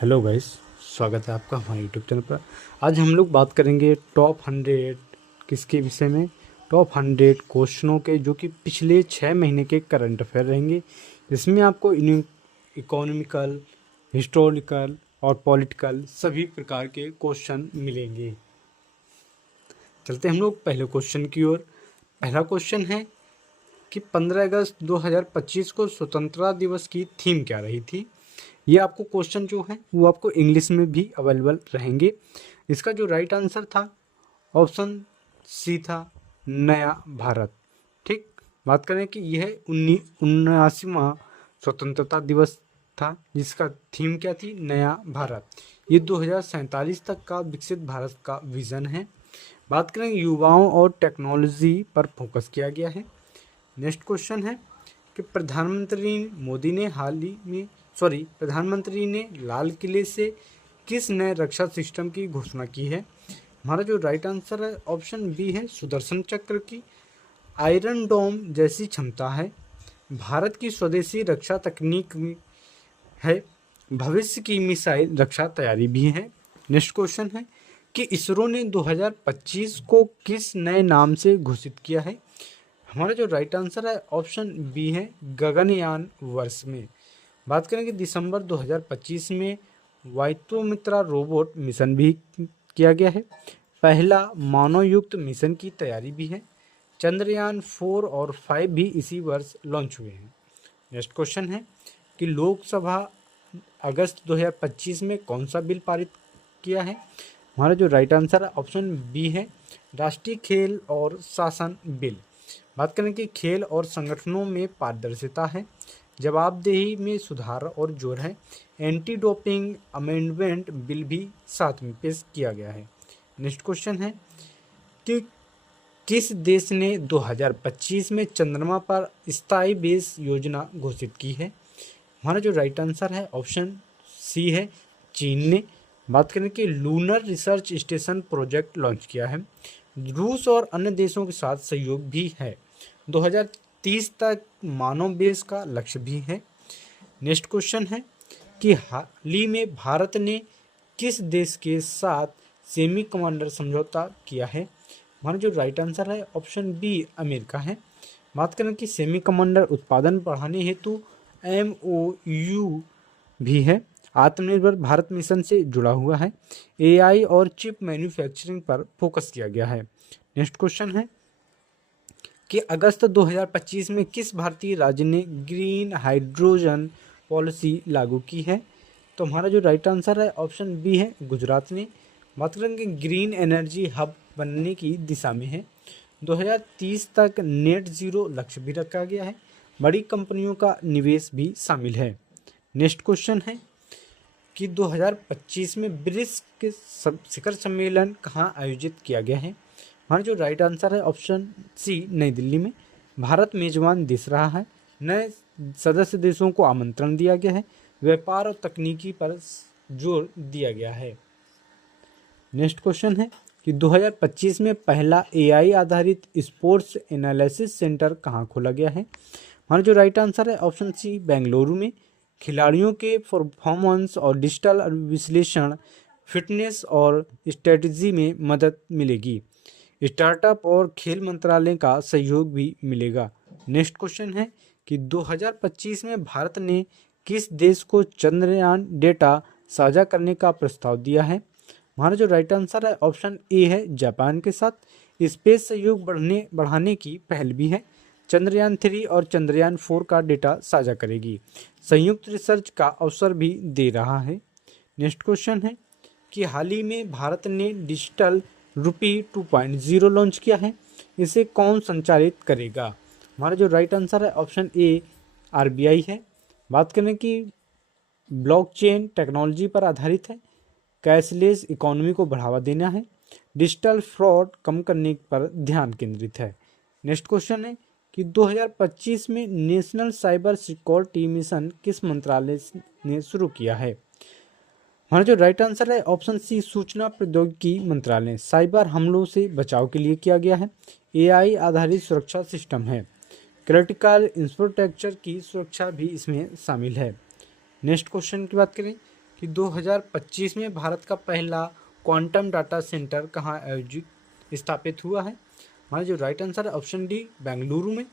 Hello guys, स्वागत है आपका हमारे यूट्यूब चैनल पर। आज हम लोग बात करेंगे टॉप 100 किसके विषय में। टॉप 100 क्वेश्चनों के जो कि पिछले 6 महीने के करंट अफेयर रहेंगे। इसमें आपको इकोनॉमिकल, हिस्टोरिकल और पॉलिटिकल सभी प्रकार के क्वेश्चन मिलेंगे। चलते हम लोग पहले क्वेश्चन की ओर। पहला क्वेश्चन है कि 15 अगस्त 2025 को स्वतंत्रता दिवस की थीम क्या रही थी। ये आपको क्वेश्चन जो है वो आपको इंग्लिश में भी अवेलेबल रहेंगे। इसका जो राइट आंसर था ऑप्शन सी था, नया भारत। ठीक, बात करें कि यह 79वां स्वतंत्रता दिवस था जिसका थीम क्या थी, नया भारत। ये 2047 तक का विकसित भारत का विजन है। बात करें युवाओं और टेक्नोलॉजी पर फोकस किया गया है। नेक्स्ट क्वेश्चन है कि प्रधानमंत्री ने लाल किले से किस नए रक्षा सिस्टम की घोषणा की है। हमारा जो राइट आंसर है ऑप्शन बी है, सुदर्शन चक्र की। आयरन डोम जैसी क्षमता है, भारत की स्वदेशी रक्षा तकनीक है, भविष्य की मिसाइल रक्षा तैयारी भी है। नेक्स्ट क्वेश्चन है कि इसरो ने 2025 को किस नए नाम से घोषित किया है। हमारा जो राइट आंसर है ऑप्शन बी है, गगनयान वर्ष में। बात करें कि दिसंबर 2025 में वाइत्रोमित्रा रोबोट मिशन भी किया गया है। पहला मानवयुक्त मिशन की तैयारी भी है। चंद्रयान 4 और 5 भी इसी वर्ष लॉन्च हुए हैं। नेक्स्ट क्वेश्चन है कि लोकसभा अगस्त 2025 में कौन सा बिल पारित किया है। हमारा जो राइट आंसर है ऑप्शन बी है, राष्ट्रीय खेल और शासन बिल। बात करें कि खेल और संगठनों में पारदर्शिता है, जवाबदेही में सुधार और जोर है। एंटी डोपिंग अमेंडमेंट बिल भी साथ में पेश किया गया है। नेक्स्ट क्वेश्चन है कि किस देश ने 2025 में चंद्रमा पर स्थायी बेस योजना घोषित की है। हमारा जो राइट आंसर है ऑप्शन सी है, चीन ने। बात करें कि lunar research station project launch किया है। रूस और अन्य देशों के साथ सहयोग भी है। 2030 तक मानव बेस का लक्ष्य भी है। नेक्स्ट क्वेश्चन है कि हाल ही में भारत ने किस देश के साथ सेमी कमांडर समझौता किया है। हमारा जो राइट आंसर है ऑप्शन बी, अमेरिका है। बात करें कि सेमी कमांडर उत्पादन बढ़ाने हेतु MOU भी है। आत्मनिर्भर भारत मिशन से जुड़ा हुआ है। AI और चिप मैन्युफैक्चरिंग पर फोकस किया गया है। नेक्स्ट क्वेश्चन है कि अगस्त 2025 में किस भारतीय राज्य ने ग्रीन हाइड्रोजन पॉलिसी लागू की है। तो हमारा जो राइट आंसर है ऑप्शन बी है, गुजरात ने। बात करेंगे ग्रीन एनर्जी हब बनने की दिशा में है। 2030 तक नेट जीरो लक्ष्य भी रखा गया है। बड़ी कंपनियों का निवेश भी शामिल है। नेक्स्ट क्वेश्चन है कि 2025 में ब्रिक्स के शिखर सम्मेलन कहाँ आयोजित किया गया है। हमारा जो राइट आंसर है ऑप्शन सी, नई दिल्ली में। भारत मेजबान देश रहा है। नए सदस्य देशों को आमंत्रण दिया गया है। व्यापार और तकनीकी पर जोर दिया गया है। नेक्स्ट क्वेश्चन है कि 2025 में पहला AI आधारित स्पोर्ट्स एनालिसिस सेंटर कहाँ खोला गया है। हमारा जो राइट आंसर है ऑप्शन सी, बेंगलुरु में। खिलाड़ियों के परफॉर्मेंस और डिजिटल विश्लेषण, फिटनेस और स्ट्रेटजी में मदद मिलेगी। स्टार्टअप और खेल मंत्रालय का सहयोग भी मिलेगा। नेक्स्ट क्वेश्चन है कि 2025 में भारत ने किस देश को चंद्रयान डेटा साझा करने का प्रस्ताव दिया है। हमारा जो राइट आंसर है ऑप्शन ए है, जापान के साथ। स्पेस सहयोग बढ़ाने की पहल भी है। चंद्रयान 3 और चंद्रयान 4 का डेटा साझा करेगी। संयुक्त रिसर्च का अवसर भी दे रहा है। नेक्स्ट क्वेश्चन है कि हाल ही में भारत ने डिजिटल रुपी 2.0 लॉन्च किया है। इसे कौन संचालित करेगा। हमारा जो राइट आंसर है ऑप्शन ए, RBI है। बात करें कि ब्लॉकचेन टेक्नोलॉजी पर आधारित है। कैशलेस इकोनॉमी को बढ़ावा देना है। डिजिटल फ्रॉड कम करने पर ध्यान केंद्रित है। नेक्स्ट क्वेश्चन है कि 2025 में नेशनल साइबर सिक्योरिटी मिशन किस मंत्रालय ने शुरू किया है। हमारा जो राइट आंसर है ऑप्शन सी, सूचना प्रौद्योगिकी मंत्रालय। साइबर हमलों से बचाव के लिए किया गया है। AI आधारित सुरक्षा सिस्टम है। क्रिटिकल इंफ्रास्ट्रक्चर की सुरक्षा भी इसमें शामिल है। नेक्स्ट क्वेश्चन की बात करें कि 2025 में भारत का पहला क्वांटम डाटा सेंटर कहाँ आयोजित स्थापित हुआ है। हमारा जो राइट आंसर है ऑप्शन डी, बेंगलुरु में।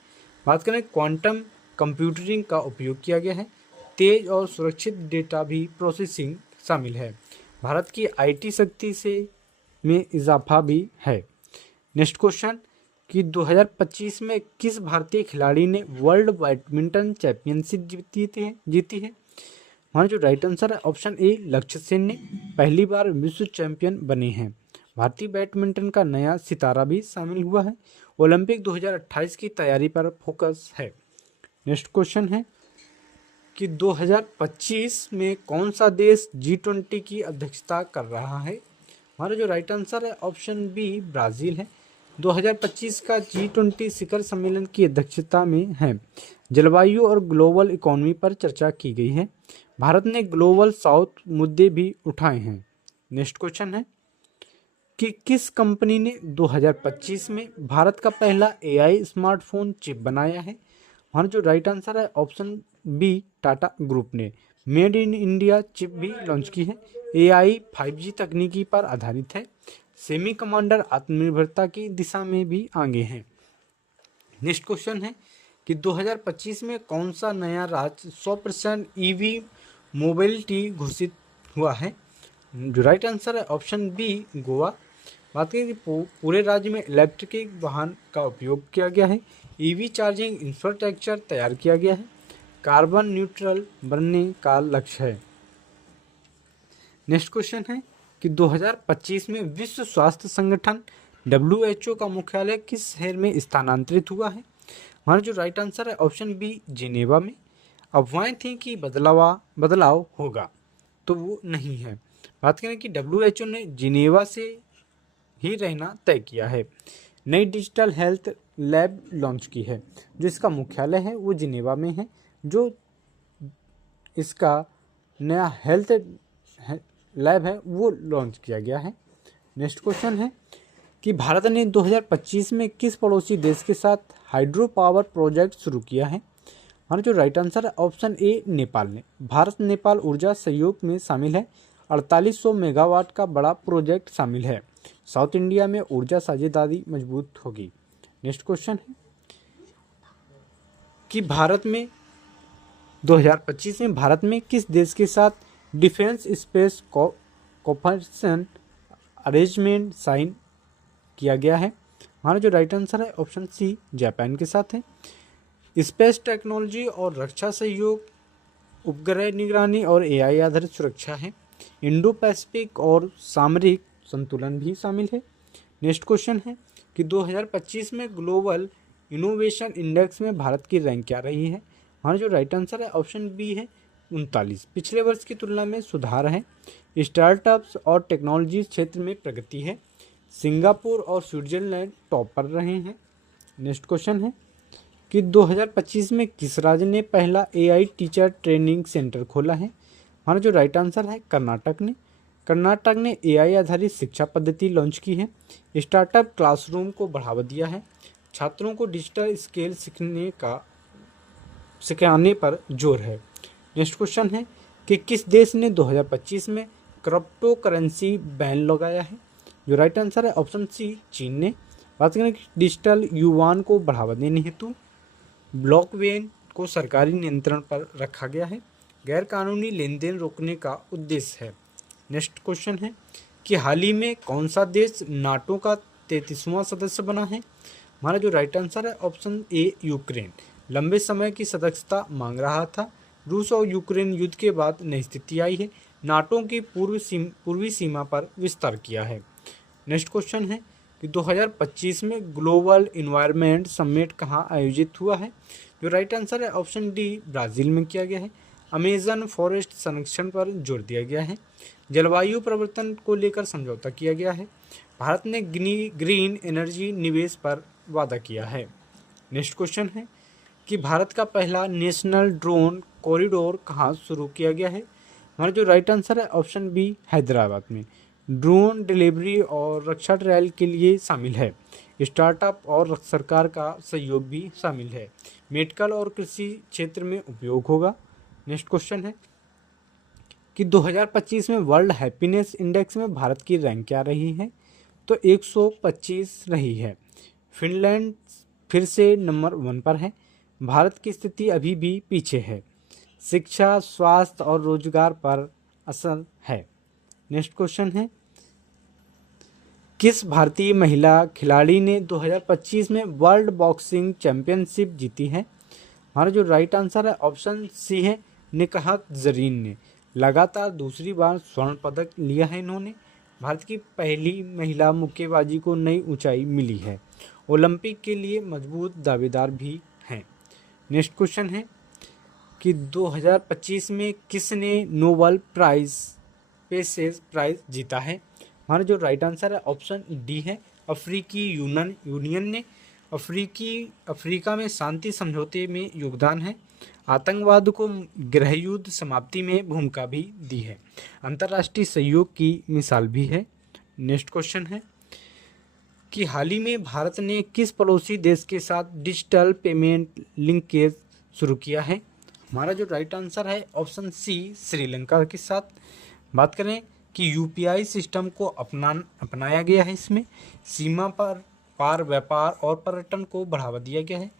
बात करें क्वांटम कंप्यूटिंग का उपयोग किया गया है। तेज और सुरक्षित डेटा भी प्रोसेसिंग शामिल है। भारत की आईटी शक्ति से में इजाफा भी है। नेक्स्ट क्वेश्चन कि 2025 में किस भारतीय खिलाड़ी ने वर्ल्ड बैडमिंटन चैंपियनशिप जीती है। हमारा जो राइट आंसर है ऑप्शन ए, लक्ष्य सेन ने पहली बार विश्व चैंपियन बने हैं। भारतीय बैडमिंटन का नया सितारा भी शामिल हुआ है। ओलंपिक 2028 की तैयारी पर फोकस है। नेक्स्ट क्वेश्चन है कि 2025 में कौन सा देश G20 की अध्यक्षता कर रहा है। हमारा जो राइट आंसर है ऑप्शन बी, ब्राज़ील है। 2025 का G20 शिखर सम्मेलन की अध्यक्षता में है। जलवायु और ग्लोबल इकोनॉमी पर चर्चा की गई है। भारत ने ग्लोबल साउथ मुद्दे भी उठाए हैं। नेक्स्ट क्वेश्चन है कि किस कंपनी ने 2025 में भारत का पहला AI स्मार्टफोन चिप बनाया है। हमारा जो राइट आंसर है ऑप्शन बी, टाटा ग्रुप ने मेड इन इंडिया चिप भी लॉन्च की है। AI 5G तकनीकी पर आधारित है। सेमी कमांडर आत्मनिर्भरता की दिशा में भी आगे हैं। नेक्स्ट क्वेश्चन है कि 2025 में कौन सा नया राज्य 100% EV मोबिलिटी घोषित हुआ है। जो राइट आंसर है ऑप्शन बी, गोवा। बात करें कि पूरे राज्य में इलेक्ट्रिक वाहन का उपयोग किया गया है। EV चार्जिंग इंफ्रास्ट्रक्चर तैयार किया गया है। कार्बन न्यूट्रल बनने का लक्ष्य है। नेक्स्ट क्वेश्चन है कि 2025 में विश्व स्वास्थ्य संगठन WHO का मुख्यालय किस शहर में स्थानांतरित हुआ है। हमारा जो राइट आंसर है ऑप्शन बी, जिनेवा में। अफवाहें थी कि बदलाव होगा, तो वो नहीं है। बात करें कि WHO ने जिनेवा से ही रहना तय किया है। नई डिजिटल हेल्थ लैब लॉन्च की है। जो इसका मुख्यालय है वो जिनेवा में है। जो इसका नया हेल्थ लैब है वो लॉन्च किया गया है। नेक्स्ट क्वेश्चन है कि भारत ने 2025 में किस पड़ोसी देश के साथ हाइड्रो पावर प्रोजेक्ट शुरू किया है। हमारा जो राइट आंसर है ऑप्शन ए, नेपाल ने। भारत नेपाल ऊर्जा सहयोग में शामिल है। 4800 मेगावाट का बड़ा प्रोजेक्ट शामिल है। साउथ इंडिया में ऊर्जा साझेदारी मजबूत होगी। नेक्स्ट क्वेश्चन है कि 2025 में भारत में किस देश के साथ defence space cooperation arrangement sign किया गया है। हमारा जो राइट आंसर है ऑप्शन सी, जापान के साथ है। स्पेस टेक्नोलॉजी और रक्षा सहयोग, उपग्रह निगरानी और AI आधारित सुरक्षा है। इंडो पैसिफिक और सामरिक संतुलन भी शामिल है। नेक्स्ट क्वेश्चन है कि 2025 में ग्लोबल इनोवेशन इंडेक्स में भारत की रैंक क्या रही है। हमारा जो राइट आंसर है ऑप्शन बी है, 39। पिछले वर्ष की तुलना में सुधार है। स्टार्टअप्स और टेक्नोलॉजी क्षेत्र में प्रगति है। सिंगापुर और स्विट्जरलैंड टॉप पर रहे हैं। नेक्स्ट क्वेश्चन है कि 2025 में किस राज्य ने पहला AI टीचर ट्रेनिंग सेंटर खोला है। हमारा जो राइट आंसर है कर्नाटक ने। कर्नाटक ने AI आधारित शिक्षा पद्धति लॉन्च की है। स्टार्टअप क्लासरूम को बढ़ावा दिया है। छात्रों को डिजिटल स्केल सिखाने पर जोर है। नेक्स्ट क्वेश्चन है कि किस देश ने 2025 में क्रिप्टो करेंसी बैन लगाया है। जो राइट आंसर है ऑप्शन सी, चीन ने। बात करें कि डिजिटल युवान को बढ़ावा देने हेतु ब्लॉकचेन को सरकारी नियंत्रण पर रखा गया है। गैर कानूनी लेन देन रोकने का उद्देश्य है। नेक्स्ट क्वेश्चन है कि हाल ही में कौन सा देश नाटो का 33वां सदस्य बना है। हमारा जो राइट आंसर है ऑप्शन ए, यूक्रेन। लंबे समय की सदस्यता मांग रहा था। रूस और यूक्रेन युद्ध के बाद नई स्थिति आई है। नाटो की पूर्वी सीमा पर विस्तार किया है। नेक्स्ट क्वेश्चन है कि 2025 में ग्लोबल इन्वायरमेंट समिट कहाँ आयोजित हुआ है। जो राइट आंसर है ऑप्शन डी, ब्राज़ील में किया गया है। अमेजन फॉरेस्ट संरक्षण पर जोर दिया गया है। जलवायु परिवर्तन को लेकर समझौता किया गया है। भारत ने ग्रीन एनर्जी निवेश पर वादा किया है। नेक्स्ट क्वेश्चन है कि भारत का पहला नेशनल ड्रोन कॉरिडोर कहाँ शुरू किया गया है। हमारा जो राइट आंसर है ऑप्शन बी, हैदराबाद में। ड्रोन डिलीवरी और रक्षा ट्रायल के लिए शामिल है। स्टार्टअप और सरकार का सहयोग भी शामिल है। मेडिकल और कृषि क्षेत्र में उपयोग होगा। नेक्स्ट क्वेश्चन है कि 2025 में वर्ल्ड हैप्पीनेस इंडेक्स में भारत की रैंक क्या रही है? तो 125 रही है। फिनलैंड फिर से नंबर 1 पर है। भारत की स्थिति अभी भी पीछे है। शिक्षा, स्वास्थ्य और रोजगार पर असर है। नेक्स्ट क्वेश्चन है, किस भारतीय महिला खिलाड़ी ने 2025 में वर्ल्ड बॉक्सिंग चैंपियनशिप जीती है? हमारा जो राइट आंसर है ऑप्शन सी है, निकहत जरीन ने। लगातार दूसरी बार स्वर्ण पदक लिया है इन्होंने। भारत की पहली महिला मुक्केबाजी को नई ऊंचाई मिली है। ओलंपिक के लिए मजबूत दावेदार भी हैं। नेक्स्ट क्वेश्चन है कि 2025 में किसने नोबेल प्राइज पेसेज प्राइज जीता है? हमारा जो राइट आंसर है ऑप्शन डी है, अफ्रीकी यूनियन ने। अफ्रीका में शांति समझौते में योगदान है। आतंकवाद को गृहयुद्ध समाप्ति में भूमिका भी दी है। अंतर्राष्ट्रीय सहयोग की मिसाल भी है। नेक्स्ट क्वेश्चन है कि हाल ही में भारत ने किस पड़ोसी देश के साथ डिजिटल पेमेंट लिंकेज शुरू किया है? हमारा जो राइट आंसर है ऑप्शन सी, श्रीलंका के साथ। बात करें कि यूपीआई सिस्टम को अपनाया गया है। इसमें सीमा पर पार व्यापार और पर्यटन को बढ़ावा दिया गया है।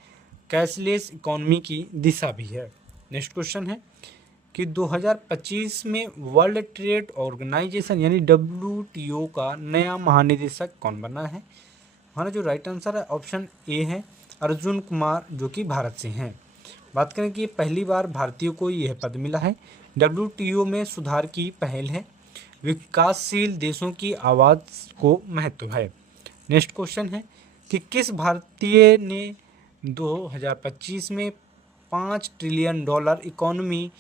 कैशलेस इकोनॉमी की दिशा भी है। नेक्स्ट क्वेश्चन है कि 2025 में वर्ल्ड ट्रेड ऑर्गेनाइजेशन यानी WTO का नया महानिदेशक कौन बना है? हमारा जो राइट आंसर है ऑप्शन ए है, अर्जुन कुमार, जो कि भारत से हैं। बात करें कि पहली बार भारतीयों को यह पद मिला है। WTO में सुधार की पहल है। विकासशील देशों की आवाज़ को महत्व है। नेक्स्ट क्वेश्चन है कि किस भारतीय ने 2025 में $5 ट्रिलियन इकोनॉमी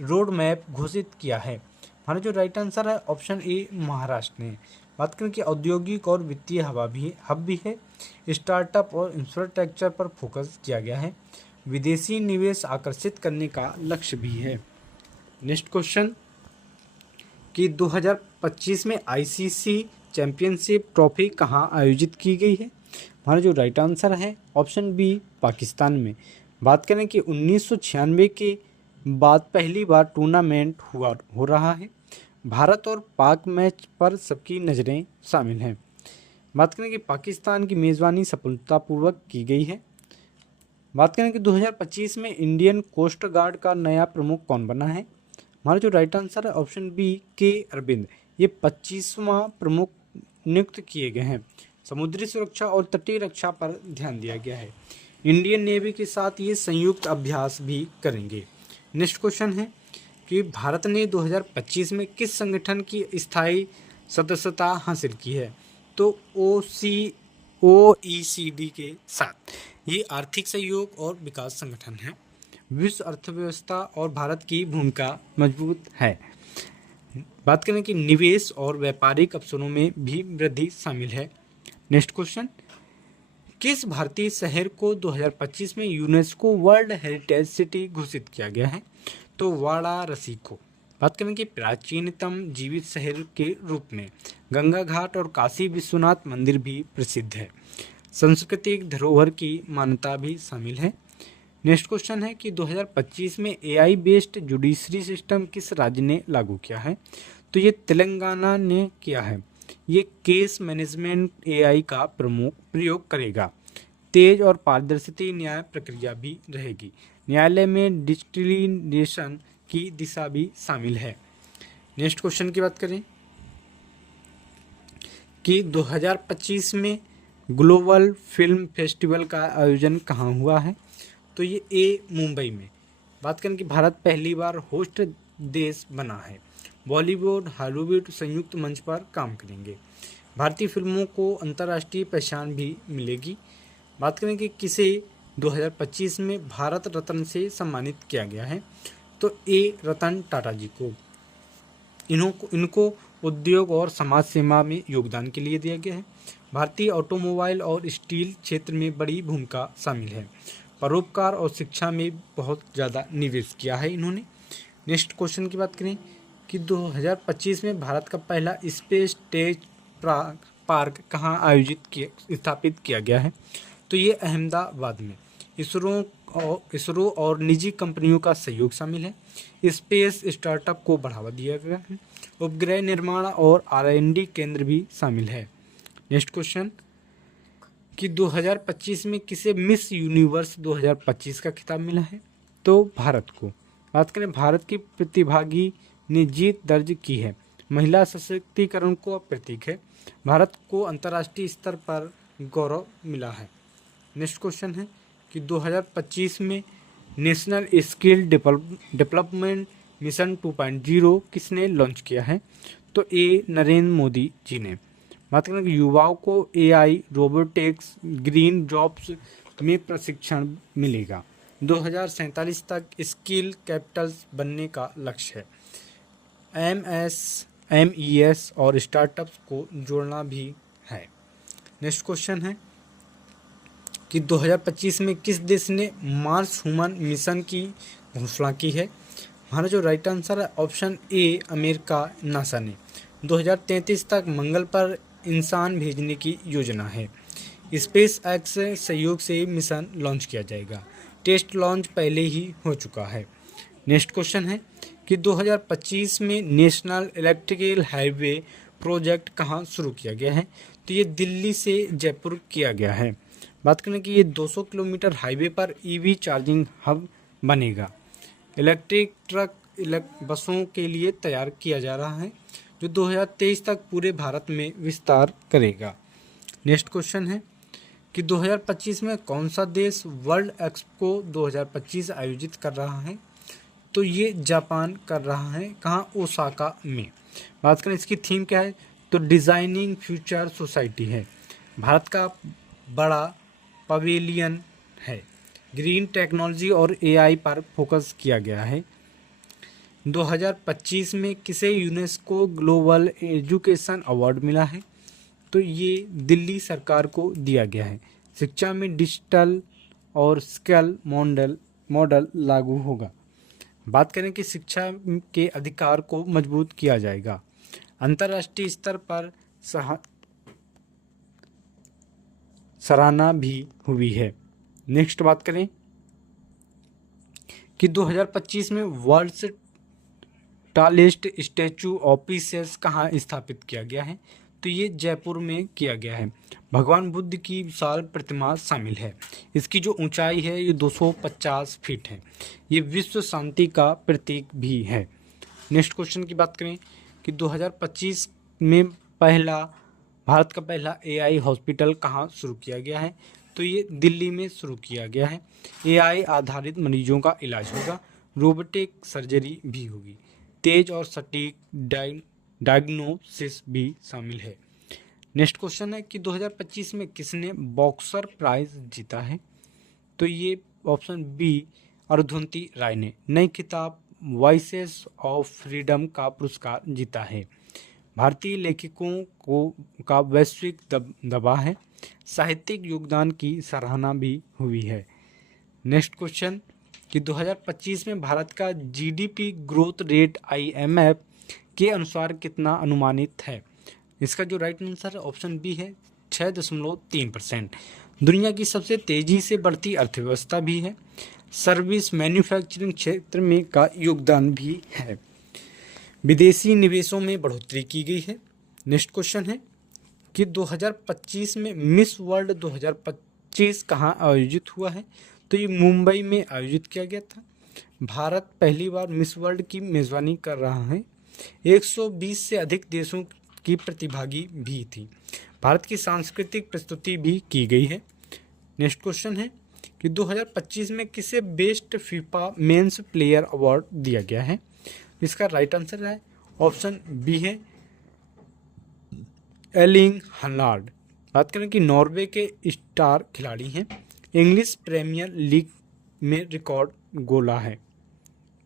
रोड मैप घोषित किया है? हमारा जो राइट आंसर है ऑप्शन ए, महाराष्ट्र ने। बात करें कि औद्योगिक और वित्तीय हब भी है। स्टार्टअप और इंफ्रास्ट्रक्चर पर फोकस किया गया है। विदेशी निवेश आकर्षित करने का लक्ष्य भी है। नेक्स्ट क्वेश्चन कि 2025 में ICC चैंपियनशिप ट्रॉफी कहाँ आयोजित की गई है? हमारा जो राइट आंसर है ऑप्शन बी, पाकिस्तान में। बात करें कि 1996 के बाद पहली बार टूर्नामेंट हो रहा है। भारत और पाक मैच पर सबकी नज़रें शामिल हैं। बात करें कि पाकिस्तान की मेज़बानी सफलतापूर्वक की गई है। बात करें कि 2025 में इंडियन कोस्ट गार्ड का नया प्रमुख कौन बना है? हमारा जो राइट आंसर है ऑप्शन बी, के अरविंद। ये 25वां प्रमुख नियुक्त किए गए हैं। समुद्री सुरक्षा और तटीय रक्षा पर ध्यान दिया गया है। इंडियन नेवी के साथ ये संयुक्त अभ्यास भी करेंगे। नेक्स्ट क्वेश्चन है कि भारत ने 2025 में किस संगठन की स्थायी सदस्यता हासिल की है? तो OECD के साथ। ये आर्थिक सहयोग और विकास संगठन है। विश्व अर्थव्यवस्था और भारत की भूमिका मजबूत है। बात करें कि निवेश और व्यापारिक अवसरों में भी वृद्धि शामिल है। नेक्स्ट क्वेश्चन, किस भारतीय शहर को 2025 में यूनेस्को वर्ल्ड हेरिटेज सिटी घोषित किया गया है? तो वाराणसी को। बात करें कि प्राचीनतम जीवित शहर के रूप में गंगा घाट और काशी विश्वनाथ मंदिर भी प्रसिद्ध है। सांस्कृतिक धरोहर की मान्यता भी शामिल है। नेक्स्ट क्वेश्चन है कि 2025 में AI बेस्ड जुडिशरी सिस्टम किस राज्य ने लागू किया है? तो ये तेलंगाना ने किया है। ये केस मैनेजमेंट AI का प्रयोग करेगा। तेज और पारदर्शी न्याय प्रक्रिया भी रहेगी। न्यायालय में डिजिटलाइजेशन की दिशा भी शामिल है। नेक्स्ट क्वेश्चन की बात करें कि 2025 में ग्लोबल फिल्म फेस्टिवल का आयोजन कहाँ हुआ है? तो ये मुंबई में। बात करें कि भारत पहली बार होस्ट देश बना है। बॉलीवुड हॉलीवुड संयुक्त मंच पर काम करेंगे। भारतीय फिल्मों को अंतर्राष्ट्रीय पहचान भी मिलेगी। बात करें कि किसे 2025 में भारत रत्न से सम्मानित किया गया है? तो रतन टाटा जी को। इनको उद्योग और समाज सेवा में योगदान के लिए दिया गया है। भारतीय ऑटोमोबाइल और स्टील क्षेत्र में बड़ी भूमिका शामिल है। परोपकार और शिक्षा में बहुत ज़्यादा निवेश किया है इन्होंने। नेक्स्ट क्वेश्चन की बात करें कि 2025 में भारत का पहला स्पेस टेक पार्क कहाँ स्थापित किया गया है? तो ये अहमदाबाद में। इसरो इसरो और निजी कंपनियों का सहयोग शामिल है। स्पेस स्टार्टअप को बढ़ावा दिया गया है। उपग्रह निर्माण और R&D केंद्र भी शामिल है। नेक्स्ट क्वेश्चन कि 2025 में किसे मिस यूनिवर्स 2025 का खिताब मिला है? तो भारत को। बात करें भारत की प्रतिभागी ने जीत दर्ज की है। महिला सशक्तिकरण को प्रतीक है। भारत को अंतर्राष्ट्रीय स्तर पर गौरव मिला है। नेक्स्ट क्वेश्चन है कि 2025 में नेशनल स्किल डेवलपमेंट मिशन 2.0 किसने लॉन्च किया है? तो नरेंद्र मोदी जी ने। बात करें कि युवाओं को AI, रोबोटिक्स, ग्रीन जॉब्स में प्रशिक्षण मिलेगा। 2047 तक स्किल कैपिटल बनने का लक्ष्य है। MSMES और स्टार्टअप्स को जोड़ना भी है। नेक्स्ट क्वेश्चन है कि 2025 में किस देश ने मार्स ह्यूमन मिशन की घोषणा की है? हमारा जो राइट आंसर है ऑप्शन ए अमेरिका नासा ने। 2033 तक मंगल पर इंसान भेजने की योजना है। स्पेस एक्स सहयोग से मिशन लॉन्च किया जाएगा। टेस्ट लॉन्च पहले ही हो चुका है। नेक्स्ट क्वेश्चन है कि 2025 में नेशनल इलेक्ट्रिकल हाईवे प्रोजेक्ट कहाँ शुरू किया गया है? तो ये दिल्ली से जयपुर किया गया है। बात करें कि ये 200 किलोमीटर हाईवे पर EV चार्जिंग हब बनेगा। इलेक्ट्रिक ट्रक बसों के लिए तैयार किया जा रहा है, जो 2023 तक पूरे भारत में विस्तार करेगा। नेक्स्ट क्वेश्चन है कि 2025 में कौन सा देश वर्ल्ड एक्सपो 2025 आयोजित कर रहा है? तो ये जापान कर रहा है। कहाँ? ओसाका में। बात करें इसकी थीम क्या है? तो डिज़ाइनिंग फ्यूचर सोसाइटी है। भारत का बड़ा पवेलियन है। ग्रीन टेक्नोलॉजी और AI पर फोकस किया गया है। 2025 में किसे यूनेस्को ग्लोबल एजुकेशन अवार्ड मिला है? तो ये दिल्ली सरकार को दिया गया है। शिक्षा में डिजिटल और स्किल मॉडल लागू होगा। बात करें कि शिक्षा के अधिकार को मजबूत किया जाएगा। अंतर्राष्ट्रीय स्तर पर सराहना भी हुई है। नेक्स्ट बात करें कि 2025 में world tallest statue of peace कहाँ स्थापित किया गया है? तो ये जयपुर में किया गया है। भगवान बुद्ध की विशाल प्रतिमा शामिल है। इसकी जो ऊंचाई है ये 250 फीट है। ये विश्व शांति का प्रतीक भी है। नेक्स्ट क्वेश्चन की बात करें कि 2025 में भारत का पहला AI हॉस्पिटल कहाँ शुरू किया गया है? तो ये दिल्ली में शुरू किया गया है। AI आधारित मरीजों का इलाज होगा। रोबोटिक सर्जरी भी होगी। तेज और सटीक डायग्नोसिस भी शामिल है। नेक्स्ट क्वेश्चन है कि 2025 में किसने बॉक्सर प्राइज जीता है? तो ये ऑप्शन बी अरुंधति राय ने नई किताब वॉइसेस ऑफ फ्रीडम का पुरस्कार जीता है। भारतीय लेखकों का वैश्विक दबाव है। साहित्यिक योगदान की सराहना भी हुई है। नेक्स्ट क्वेश्चन कि 2025 में भारत का GDP ग्रोथ रेट IMF के अनुसार कितना अनुमानित है? इसका जो राइट आंसर है ऑप्शन बी है 6.3%। दुनिया की सबसे तेजी से बढ़ती अर्थव्यवस्था भी है। सर्विस मैन्युफैक्चरिंग क्षेत्र में का योगदान भी है। विदेशी निवेशों में बढ़ोतरी की गई है। नेक्स्ट क्वेश्चन है कि 2025 में मिस वर्ल्ड 2025 कहाँ आयोजित हुआ है? तो ये मुंबई में आयोजित किया गया था। भारत पहली बार मिस वर्ल्ड की मेज़बानी कर रहा है। 120 से अधिक देशों की प्रतिभागी भी थी। भारत की सांस्कृतिक प्रस्तुति भी की गई है। नेक्स्ट क्वेश्चन है कि 2025 में किसे best FIFA men's player award दिया गया है? इसका राइट आंसर है ऑप्शन बी है एर्लिंग हालांड। बात करें कि नॉर्वे के स्टार खिलाड़ी हैं। इंग्लिश प्रीमियर लीग में रिकॉर्ड गोला है।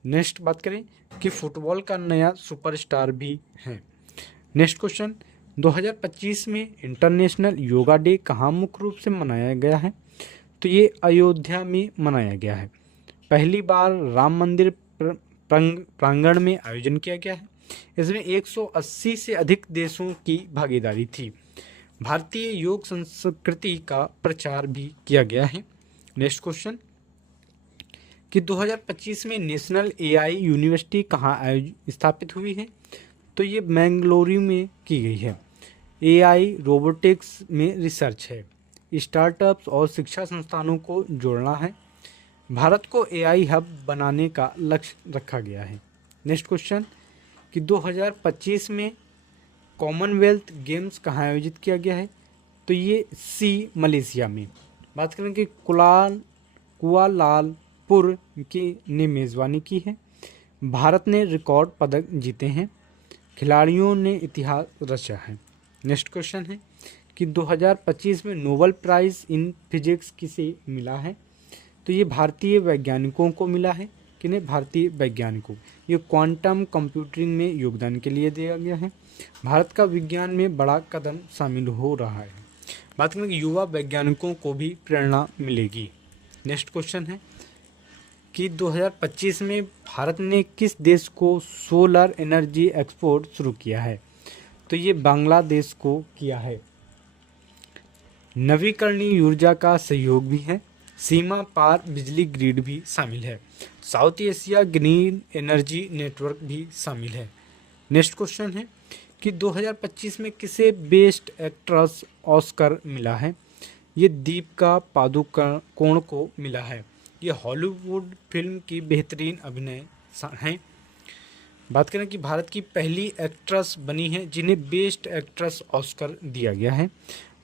नेक्स्ट बात करें कि फुटबॉल का नया सुपरस्टार भी है। नेक्स्ट क्वेश्चन 2025 में इंटरनेशनल योगा डे कहाँ मुख्य रूप से मनाया गया है? तो ये अयोध्या में मनाया गया है। पहली बार राम मंदिर प्रांगण में आयोजन किया गया है। इसमें 180 से अधिक देशों की भागीदारी थी। भारतीय योग संस्कृति का प्रचार भी किया गया है। नेक्स्ट क्वेश्चन कि 2025 में नेशनल एआई यूनिवर्सिटी कहाँ स्थापित हुई है? तो ये बेंगलुरु में की गई है। एआई रोबोटिक्स में रिसर्च है, स्टार्टअप्स और शिक्षा संस्थानों को जोड़ना है। भारत को एआई हब बनाने का लक्ष्य रखा गया है। नेक्स्ट क्वेश्चन कि 2025 में कॉमनवेल्थ गेम्स कहाँ आयोजित किया गया है? तो ये मलेशिया में। बात करें कि कुआलालंपुर की ने मेज़बानी की है। भारत ने रिकॉर्ड पदक जीते हैं। खिलाड़ियों ने इतिहास रचा है। नेक्स्ट क्वेश्चन है कि 2025 में नोबेल प्राइज़ इन फिजिक्स किसे मिला है? तो ये भारतीय वैज्ञानिकों को मिला है। किन्हें? भारतीय वैज्ञानिकों। ये क्वांटम कंप्यूटिंग में योगदान के लिए दिया गया है। भारत का विज्ञान में बड़ा कदम शामिल हो रहा है। बात करें कि युवा वैज्ञानिकों को भी प्रेरणा मिलेगी। नेक्स्ट क्वेश्चन है कि 2025 में भारत ने किस देश को सोलर एनर्जी एक्सपोर्ट शुरू किया है? तो ये बांग्लादेश को किया है। नवीकरणीय ऊर्जा का सहयोग भी है। सीमा पार बिजली ग्रिड भी शामिल है। South Asia green energy network भी शामिल है। नेक्स्ट क्वेश्चन है कि 2025 में किसे बेस्ट एक्ट्रेस ऑस्कर मिला है? ये दीपिका पादुकोण को मिला है। ये हॉलीवुड फिल्म की बेहतरीन अभिनय हैं। बात करें कि भारत की पहली एक्ट्रेस बनी है जिन्हें बेस्ट एक्ट्रेस ऑस्कर दिया गया है।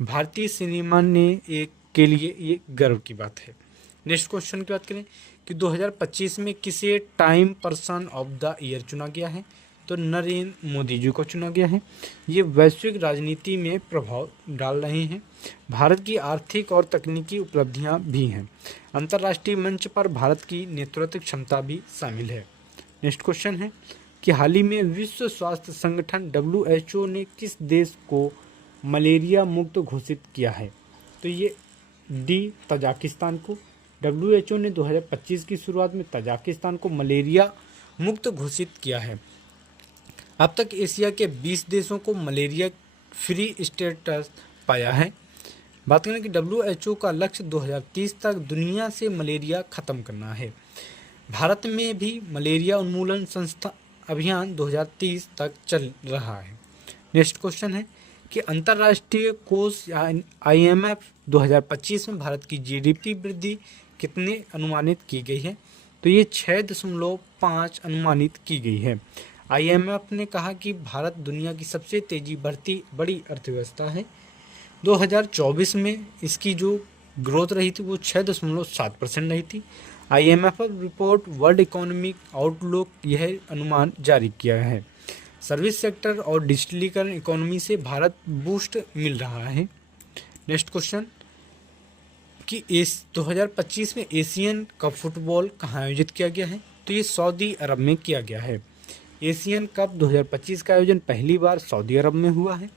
भारतीय सिनेमा ने एक के लिए ये गर्व की बात है। नेक्स्ट क्वेश्चन की बात करें कि 2025 में किसे time person of the year चुना गया है? तो नरेंद्र मोदी जी को चुना गया है। ये वैश्विक राजनीति में प्रभाव डाल रहे हैं। भारत की आर्थिक और तकनीकी उपलब्धियां भी हैं। अंतर्राष्ट्रीय मंच पर भारत की नेतृत्व क्षमता भी शामिल है। नेक्स्ट क्वेश्चन है कि हाल ही में विश्व स्वास्थ्य संगठन WHO ने किस देश को मलेरिया मुक्त घोषित किया है? तो ये तजाकिस्तान को। WHO ने 2025 की शुरुआत में तजाकिस्तान को मलेरिया मुक्त घोषित किया है। अब तक एशिया के 20 देशों को मलेरिया फ्री स्टेटस पाया है। बात करें कि WHO का लक्ष्य 2030 तक दुनिया से मलेरिया खत्म करना है। भारत में भी मलेरिया उन्मूलन संस्था अभियान 2030 तक चल रहा है। नेक्स्ट क्वेश्चन है कि अंतर्राष्ट्रीय कोष IMF 2025 में भारत की GDP वृद्धि कितने अनुमानित की गई है? तो ये 6.5 अनुमानित की गई है। IMF ने कहा कि भारत दुनिया की सबसे तेजी बढ़ती बड़ी अर्थव्यवस्था है। 2024 में इसकी जो ग्रोथ रही थी वो 6.7% रही थी। IMF report world economic outlook यह अनुमान जारी किया है। सर्विस सेक्टर और डिजिटलीकरण इकोनॉमी से भारत बूस्ट मिल रहा है। नेक्स्ट क्वेश्चन कि 2025 में एशियन कप फुटबॉल कहाँ आयोजित किया गया है? तो ये सऊदी अरब में किया गया है। एशियन कप 2025 का आयोजन पहली बार सऊदी अरब में हुआ है।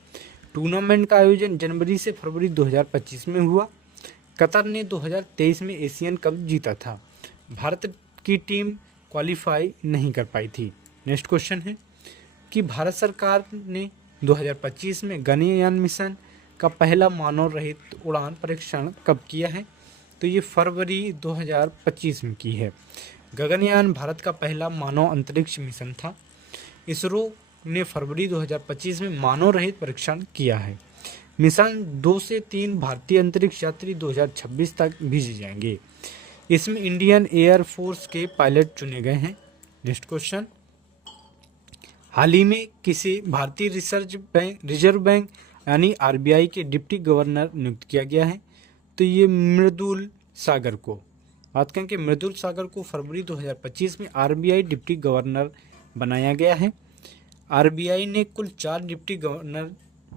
टूर्नामेंट का आयोजन जनवरी से फरवरी 2025 में हुआ। कतर ने 2023 में एशियन कप जीता था। भारत की टीम क्वालिफाई नहीं कर पाई थी। नेक्स्ट क्वेश्चन है कि भारत सरकार ने 2025 में गगनयान मिशन का पहला मानव रहित उड़ान परीक्षण कब किया है? तो ये फरवरी 2025 में की है। गगनयान भारत का पहला मानव अंतरिक्ष मिशन था। इसरो ने फरवरी 2025 में मानव रहित परीक्षण किया है। मिशन 2 से 3 भारतीय अंतरिक्ष यात्री 2026 तक भेजे जाएंगे। इसमें इंडियन एयर फोर्स के पायलट चुने गए हैं। नेक्स्ट क्वेश्चन, हाल ही में किसी भारतीय रिजर्व बैंक यानी RBI के डिप्टी गवर्नर नियुक्त किया गया है? तो ये मृदुल सागर को। बात करें कि मृदुल सागर को फरवरी 2025 में RBI डिप्टी गवर्नर बनाया गया है। RBI ने कुल 4 डिप्टी गवर्नर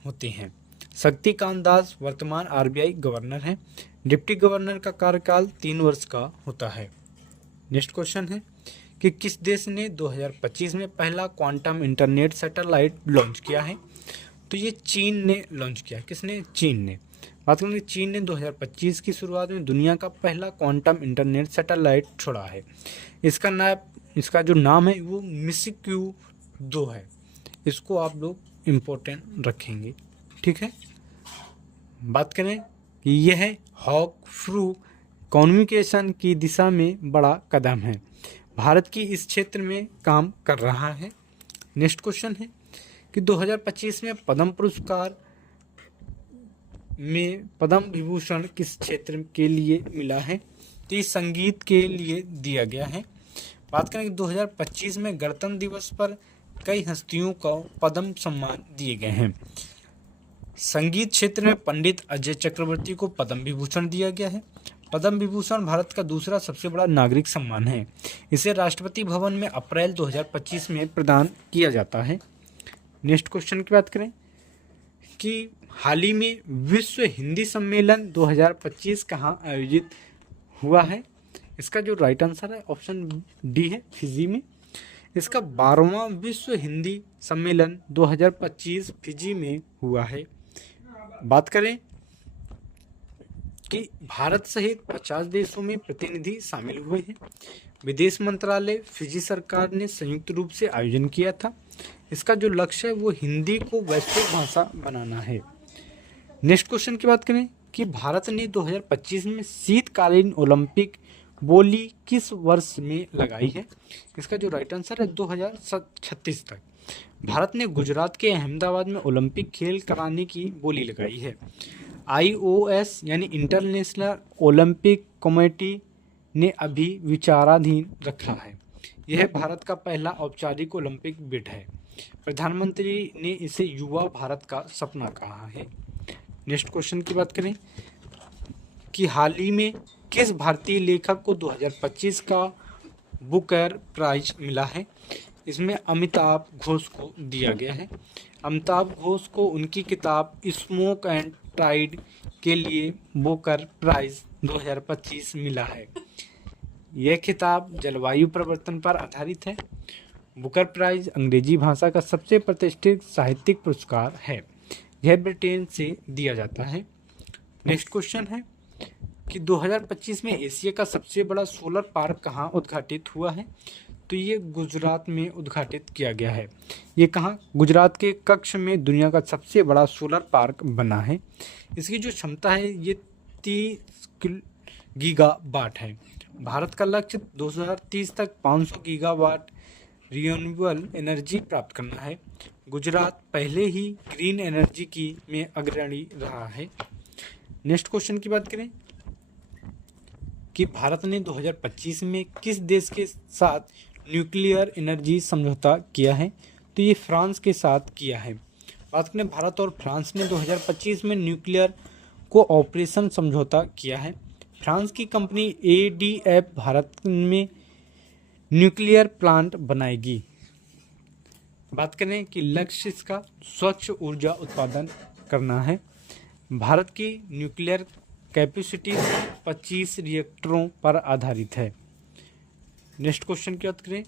होते हैं। शक्तिकांत दास वर्तमान RBI गवर्नर हैं। डिप्टी गवर्नर का कार्यकाल 3 वर्ष का होता है। नेक्स्ट क्वेश्चन है कि किस देश ने 2025 में पहला क्वांटम इंटरनेट सैटेलाइट लॉन्च किया है? तो ये चीन ने लॉन्च किया। किसने? चीन ने। बात करें चीन ने 2025 की शुरुआत में दुनिया का पहला क्वांटम इंटरनेट सैटेलाइट छोड़ा है। इसका जो नाम है वो MISQ-2 है। इसको आप लोग इम्पोर्टेंट रखेंगे, ठीक है। बात करें कि यह है हॉक फ्रू कम्युनिकेशन की दिशा में बड़ा कदम है। भारत की इस क्षेत्र में काम कर रहा है। नेक्स्ट क्वेश्चन है कि 2025 में पद्म पुरस्कार में पद्म विभूषण किस क्षेत्र के लिए मिला है? तो ये संगीत के लिए दिया गया है। बात करें कि 2025 में गणतंत्र दिवस पर कई हस्तियों को पद्म सम्मान दिए गए हैं। संगीत क्षेत्र में पंडित अजय चक्रवर्ती को पद्म विभूषण दिया गया है। पद्म विभूषण भारत का दूसरा सबसे बड़ा नागरिक सम्मान है। इसे राष्ट्रपति भवन में अप्रैल 2025 में प्रदान किया जाता है। नेक्स्ट क्वेश्चन की बात करें कि हाल ही में विश्व हिंदी सम्मेलन 2025 कहाँ आयोजित हुआ है? इसका जो राइट आंसर है ऑप्शन डी है, फिजी में। इसका 12वां विश्व हिंदी सम्मेलन 2025 फिजी में हुआ है। बात करें कि भारत सहित 50 देशों में प्रतिनिधि शामिल हुए हैं। विदेश मंत्रालय फिजी सरकार ने संयुक्त रूप से आयोजन किया था। इसका जो लक्ष्य है वो हिंदी को वैश्विक भाषा बनाना है। नेक्स्ट क्वेश्चन की बात करें कि भारत ने 2025 में शीतकालीन ओलंपिक बोली किस वर्ष में लगाई है? इसका जो राइट आंसर है 2036 तक। भारत ने गुजरात के अहमदाबाद में ओलंपिक खेल कराने की बोली लगाई है। IOS यानी इंटरनेशनल ओलंपिक कमेटी ने अभी विचाराधीन रखा है। यह भारत का पहला औपचारिक ओलंपिक बिड है। प्रधानमंत्री ने इसे युवा भारत का सपना कहा है। नेक्स्ट क्वेश्चन की बात करें कि हाल ही में किस भारतीय लेखक को 2025 का बुकर प्राइज मिला है? इसमें अमिताभ घोष को दिया गया है। अमिताभ घोष को उनकी किताब स्मोक एंड टाइड के लिए बुकर प्राइज 2025 मिला है। यह किताब जलवायु परिवर्तन पर आधारित है। बुकर प्राइज अंग्रेजी भाषा का सबसे प्रतिष्ठित साहित्यिक पुरस्कार है। यह ब्रिटेन से दिया जाता है। नेक्स्ट क्वेश्चन है कि 2025 में एशिया का सबसे बड़ा सोलर पार्क कहाँ उद्घाटित हुआ है? तो ये गुजरात में उद्घाटित किया गया है। ये कहाँ? गुजरात के कच्छ में दुनिया का सबसे बड़ा सोलर पार्क बना है। इसकी जो क्षमता है ये 30 गीगावाट है। भारत का लक्ष्य 2030 तक 500 गीगावाट रिन्यूएबल एनर्जी प्राप्त करना है। गुजरात पहले ही ग्रीन एनर्जी की में अग्रणी रहा है। नेक्स्ट क्वेश्चन की बात करें कि भारत ने 2025 में किस देश के साथ न्यूक्लियर एनर्जी समझौता किया है? तो ये फ्रांस के साथ किया है। बात करें भारत और फ्रांस ने 2025 में न्यूक्लियर कोऑपरेशन समझौता किया है। फ्रांस की कंपनी ADF भारत में न्यूक्लियर प्लांट बनाएगी। बात करें कि लक्ष्य इसका स्वच्छ ऊर्जा उत्पादन करना है। भारत की न्यूक्लियर कैपेसिटी 25 रिएक्टरों पर आधारित है। नेक्स्ट क्वेश्चन की बात करें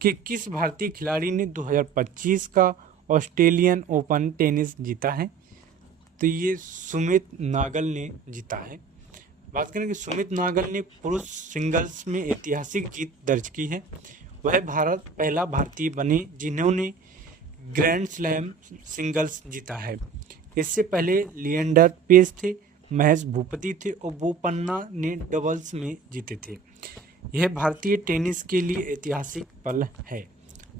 कि किस भारतीय खिलाड़ी ने 2025 का ऑस्ट्रेलियन ओपन टेनिस जीता है? तो ये सुमित नागल ने जीता है। बात करें कि सुमित नागल ने पुरुष सिंगल्स में ऐतिहासिक जीत दर्ज की है। वह भारत पहला भारतीय बने जिन्होंने ग्रैंड स्लैम सिंगल्स जीता है। इससे पहले लिएंडर पेस थे, महेश भूपति थे और बोपन्ना ने डबल्स में जीते थे। यह भारतीय टेनिस के लिए ऐतिहासिक पल है।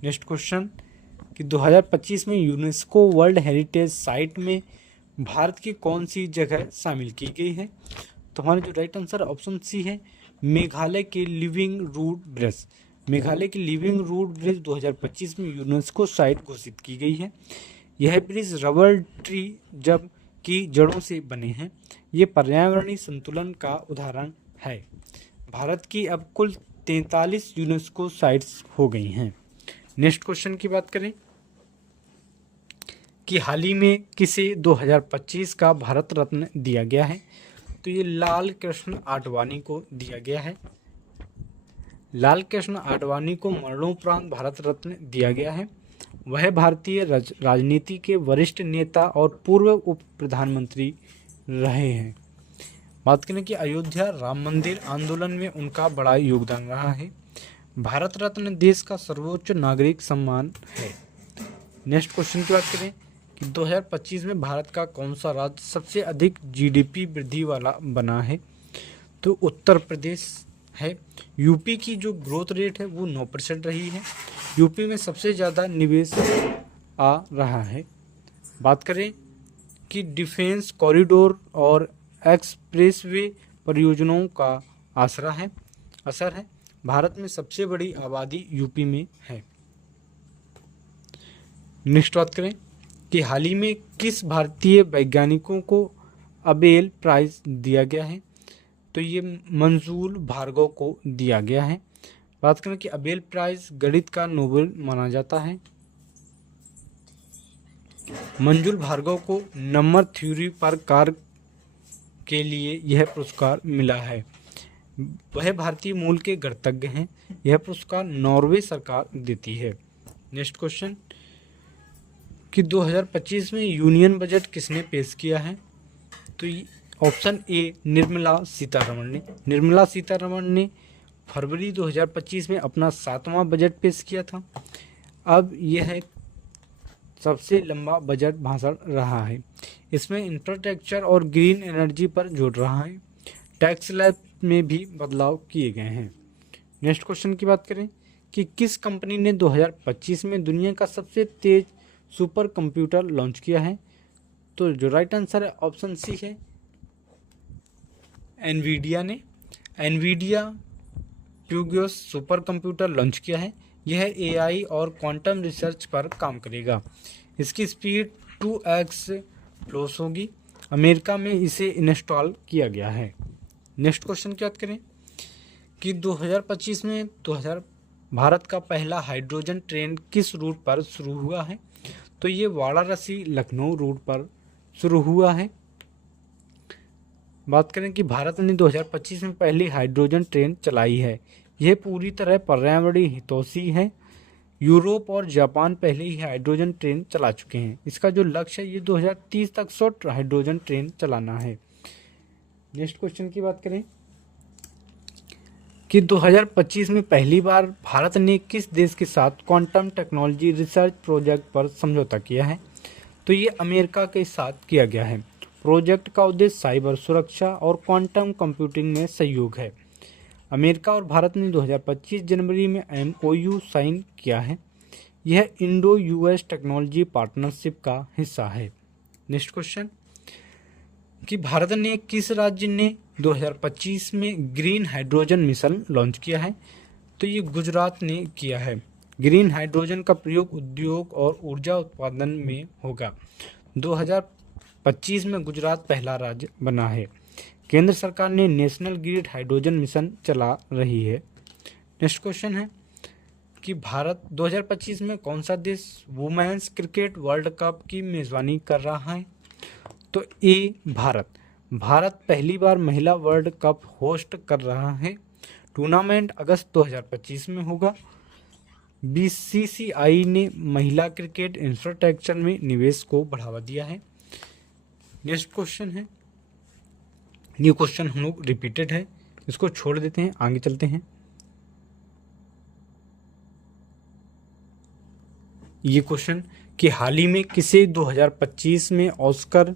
नेक्स्ट क्वेश्चन कि 2025 में यूनेस्को वर्ल्ड हेरिटेज साइट में भारत की कौन सी जगह शामिल की गई है? तो हमारा जो राइट आंसर ऑप्शन सी है, मेघालय के लिविंग रूट ब्रिज। मेघालय की लिविंग रूट ब्रिज 2025 में यूनेस्को साइट घोषित की गई है। यह ब्रिज रबर ट्री जब की जड़ों से बने हैं। ये पर्यावरणीय संतुलन का उदाहरण है। भारत की अब कुल 43 यूनेस्को साइट्स हो गई हैं। नेक्स्ट क्वेश्चन की बात करें कि हाल ही में किसे 2025 का भारत रत्न दिया गया है? तो ये लाल कृष्ण आडवाणी को दिया गया है। लाल कृष्ण आडवाणी को मरणोपरांत भारत रत्न दिया गया है। वह भारतीय राजनीति के वरिष्ठ नेता और पूर्व उप प्रधानमंत्री रहे हैं। बात करें कि अयोध्या राम मंदिर आंदोलन में उनका बड़ा योगदान रहा है। भारत रत्न देश का सर्वोच्च नागरिक सम्मान है। नेक्स्ट क्वेश्चन की बात करें कि 2025 में भारत का कौन सा राज्य सबसे अधिक GDP वृद्धि वाला बना है? तो उत्तर प्रदेश है। यूपी की जो ग्रोथ रेट है वो 9% रही है। यूपी में सबसे ज़्यादा निवेश आ रहा है। बात करें कि डिफेंस कॉरिडोर और एक्सप्रेसवे परियोजनाओं का असर है। भारत में सबसे बड़ी आबादी यूपी में है। नेक्स्ट बात करें कि हाल ही में किस भारतीय वैज्ञानिकों को अबेल प्राइज दिया गया है। तो ये मंजूल भार्गव को दिया गया है। बात करें कि अबेल प्राइज गणित का नोबेल माना जाता है। मंजुल भार्गव को नंबर थ्योरी पर कार्य के लिए यह पुरस्कार मिला है। वह भारतीय मूल के गणितज्ञ हैं। यह पुरस्कार नॉर्वे सरकार देती है। नेक्स्ट क्वेश्चन कि 2025 में यूनियन बजट किसने पेश किया है। तो ऑप्शन ए निर्मला सीतारमण ने फरवरी 2025 में अपना 7वां बजट पेश किया था। अब यह सबसे लंबा बजट भाषण रहा है। इसमें इंफ्रास्ट्रक्चर और ग्रीन एनर्जी पर जोड़ रहा है। टैक्स स्लैब में भी बदलाव किए गए हैं। नेक्स्ट क्वेश्चन की बात करें कि किस कंपनी ने 2025 में दुनिया का सबसे तेज सुपर कंप्यूटर लॉन्च किया है। तो जो राइट आंसर है ऑप्शन सी है, एनवीडिया ने। एनवीडिया प्यूगियोस सुपर कंप्यूटर लॉन्च किया है। यह एआई और क्वांटम रिसर्च पर काम करेगा। इसकी स्पीड 2x प्लस होगी। अमेरिका में इसे इंस्टॉल किया गया है। नेक्स्ट क्वेश्चन की बात करें कि 2025 में भारत का पहला हाइड्रोजन ट्रेन किस रूट पर शुरू हुआ है। तो ये वाराणसी लखनऊ रूट पर शुरू हुआ है। बात करें कि भारत ने 2025 में पहली हाइड्रोजन ट्रेन चलाई है। यह पूरी तरह पर्यावरणीय हितैषी है। यूरोप और जापान पहले ही हाइड्रोजन ट्रेन चला चुके हैं। इसका जो लक्ष्य है ये 2030 तक 100 हाइड्रोजन ट्रेन चलाना है। नेक्स्ट क्वेश्चन की बात करें कि 2025 में पहली बार भारत ने किस देश के साथ क्वांटम टेक्नोलॉजी रिसर्च प्रोजेक्ट पर समझौता किया है। तो ये अमेरिका के साथ किया गया है। प्रोजेक्ट का उद्देश्य साइबर सुरक्षा और क्वांटम कंप्यूटिंग में सहयोग है। अमेरिका और भारत ने 2025 जनवरी में MOU साइन किया है। यह इंडो US टेक्नोलॉजी पार्टनरशिप का हिस्सा है। नेक्स्ट क्वेश्चन कि भारत ने किस राज्य ने 2025 में ग्रीन हाइड्रोजन मिशन लॉन्च किया है। तो ये गुजरात ने किया है। ग्रीन हाइड्रोजन का प्रयोग उद्योग और ऊर्जा उत्पादन में होगा। 2025 में गुजरात पहला राज्य बना है। केंद्र सरकार ने नेशनल ग्रिड हाइड्रोजन मिशन चला रही है। नेक्स्ट क्वेश्चन है कि भारत 2025 में कौन सा देश वुमेन्स क्रिकेट वर्ल्ड कप की मेज़बानी कर रहा है। तो ए भारत पहली बार महिला वर्ल्ड कप होस्ट कर रहा है। टूर्नामेंट अगस्त 2025 में होगा। BCCI ने महिला क्रिकेट इंफ्रास्ट्रक्चर में निवेश को बढ़ावा दिया है। नेक्स्ट क्वेश्चन है, ये क्वेश्चन हम लोग रिपीटेड है, इसको छोड़ देते हैं, आगे चलते हैं। ये क्वेश्चन कि हाल ही में किसे 2025 में ऑस्कर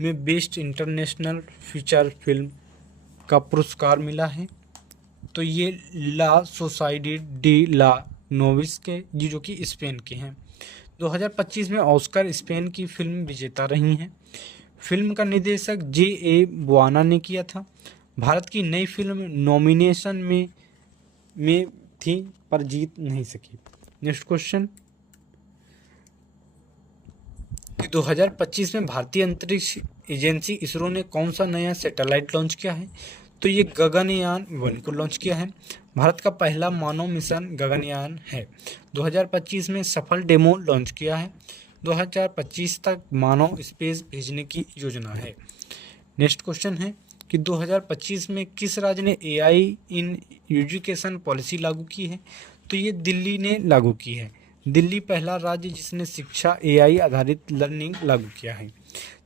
में बेस्ट इंटरनेशनल फीचर फिल्म का पुरस्कार मिला है। तो ये ला सोसाइटी डी ला नोविस के, ये जो कि स्पेन के हैं। 2025 में ऑस्कर स्पेन की फिल्म विजेता रही हैं। फिल्म का निर्देशक J.A. बुआना ने किया था। भारत की नई फिल्म नॉमिनेशन में थी पर जीत नहीं सकी। नेक्स्ट क्वेश्चन 2025 में भारतीय अंतरिक्ष एजेंसी इसरो ने कौन सा नया सैटेलाइट लॉन्च किया है। तो ये गगनयान 1 को लॉन्च किया है। भारत का पहला मानव मिशन गगनयान है। 2025 में सफल डेमो लॉन्च किया है। 2025 तक मानव स्पेस भेजने की योजना है। नेक्स्ट क्वेश्चन है कि 2025 में किस राज्य ने AI इन एजुकेशन पॉलिसी लागू की है। तो ये दिल्ली ने लागू की है। दिल्ली पहला राज्य जिसने शिक्षा AI आधारित लर्निंग लागू किया है।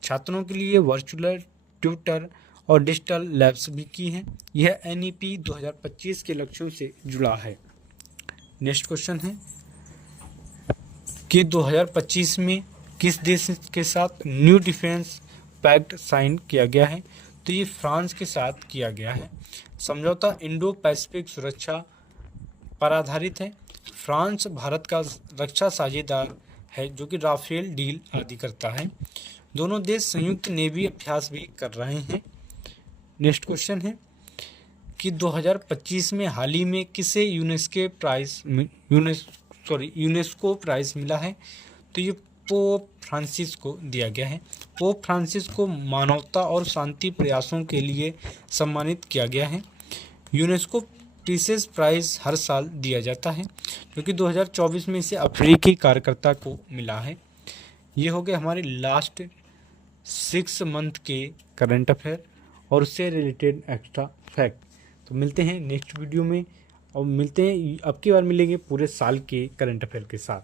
छात्रों के लिए वर्चुअल ट्यूटर और डिजिटल लैब्स भी की हैं। यह NEP 2025 के लक्ष्यों से जुड़ा है। नेक्स्ट क्वेश्चन है कि 2025 में किस देश के साथ न्यू डिफेंस पैक्ट साइन किया गया है। तो ये फ्रांस के साथ किया गया है। समझौता इंडो पैसिफिक सुरक्षा पर आधारित है। फ्रांस भारत का रक्षा साझेदार है जो कि राफेल डील आदि करता है। दोनों देश संयुक्त नेवी अभ्यास भी कर रहे हैं। नेक्स्ट क्वेश्चन है कि 2025 में हाल ही में किसे यूनेस्को प्राइज मिला है? तो ये पोप फ्रांसिस को दिया गया है। पोप फ्रांसिस को मानवता और शांति प्रयासों के लिए सम्मानित किया गया है। यूनेस्को पीसेस प्राइज हर साल दिया जाता है, क्योंकि 2024 में इसे अफ्रीकी कार्यकर्ता को मिला है। ये हो गए हमारे लास्ट 6 मंथ के करंट अफेयर और उससे रिलेटेड एक्स्ट्रा फैक्ट। तो मिलते हैं नेक्स्ट वीडियो में, और मिलते हैं अब की बार मिलेंगे पूरे साल के करंट अफेयर के साथ।